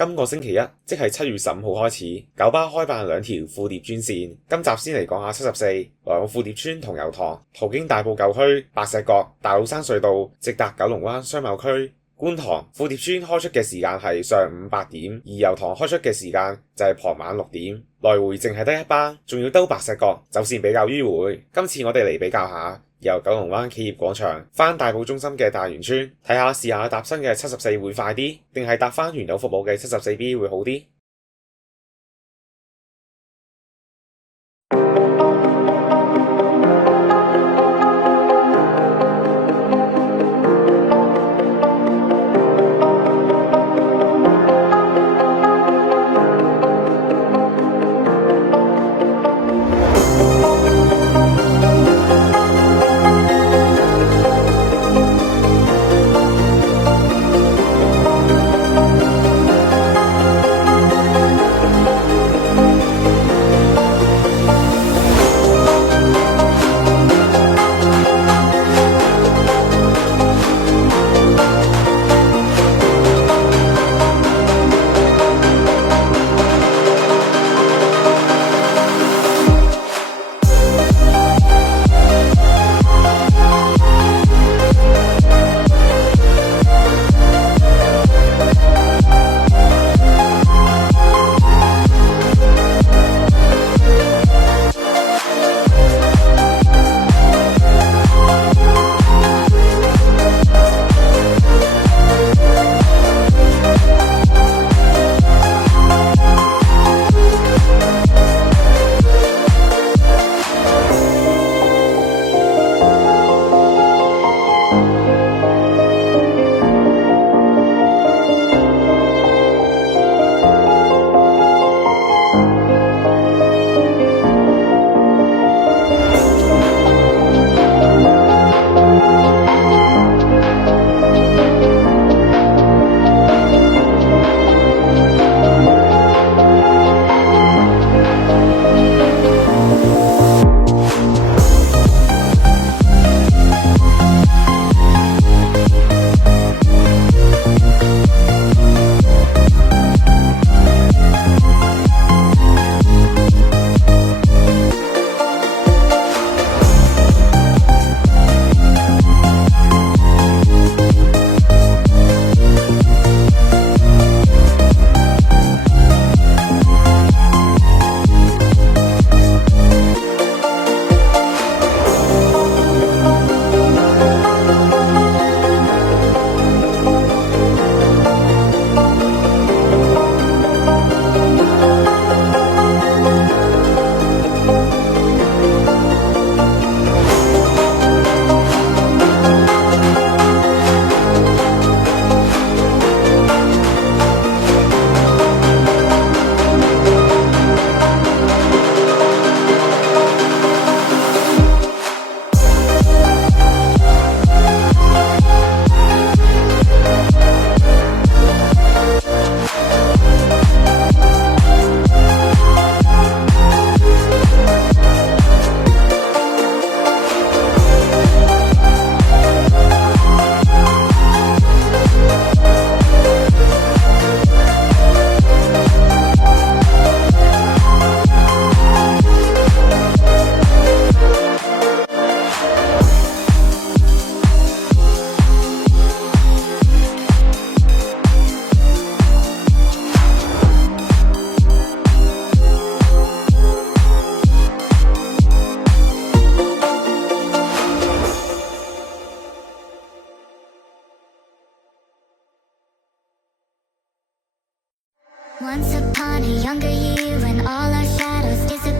今個星期一，即係7月15號開始，九巴開辦兩條富蝶專線。今集先嚟講下74，來往富蝶邨同油塘，途經大埔舊區、白石角、大老山隧道，直達九龍灣商貿區。觀塘富蝶邨開出嘅時間係上午8點，而油塘開出嘅時間就係傍晚6點，來回淨係得一班，仲要兜白石角，走線比較迂迴。今次我哋嚟比較下，由九龍灣企業廣場返大埔中心嘅大元邨，睇下試下搭新嘅74會快啲，定係搭返原有服務嘅74B 會好啲。Once upon a younger year when all our shadows disappeared